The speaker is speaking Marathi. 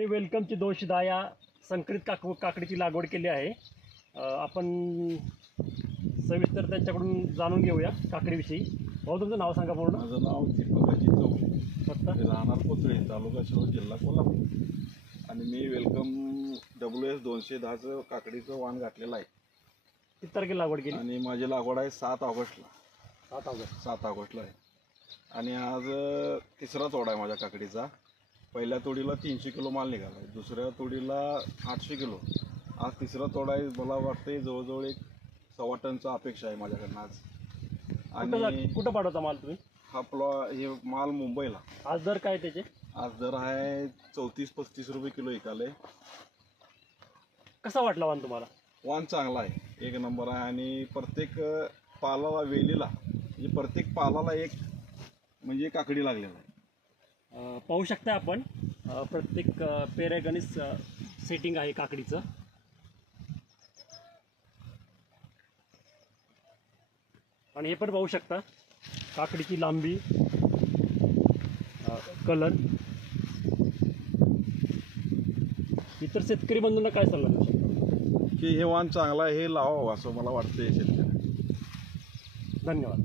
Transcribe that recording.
आणि वेलकमची 210 या संकरित काकडीची लागवड केली आहे. आपण सविस्तर त्यांच्याकडून जाणून घेऊया काकडीविषयी. भाऊ, तुमचं नाव सांगा पूर्ण. माझं नाव दीपक अजित चौगुले, फक्त राहणार कोथळे, तालुका शिरोळ, जिल्हा कोल्हापूर. आणि मी वेलकम WS 210चं काकडीचं वाण घातलेलं आहे. किती तारखेला लागवड केली? आणि माझी लागवड आहे 7 ऑगस्टला. 7 ऑगस्टला आहे. आणि आज तिसरा तोडा आहे माझ्या काकडीचा. पहिल्या तोडीला 300 किलो माल निघाला आहे, दुसऱ्या तोडीला 800 किलो. आज तिसरा तोडा आहे. मला वाटते जवळजवळ 1.25 टनचा अपेक्षा आहे माझ्याकडनं आज. आणि कुठं पाठवता माल तुम्ही? हे माल मुंबईला. आज दर काय त्याचे? आज दर आहे 34-35 रुपये किलो विकाले. कसा वाटला वाण तुम्हाला? वाण चांगला आहे, एक नंबर आहे. आणि प्रत्येक पालाला वेलीला म्हणजे प्रत्येक पालाला एक म्हणजे काकडी लागलेला आहे. पाहू शकता आपण प्रत्येक पेरेगणिस सेटिंग आहे काकडीचं. आणि हे पण पाहू शकता काकडीची लांबी, कलर. इतर शेतकरी बंधूंना काय सल्ला देऊ शकता? की हे वाण चांगलं आहे, हे लावावं असं मला वाटतं शेतकऱ्यांना. धन्यवाद.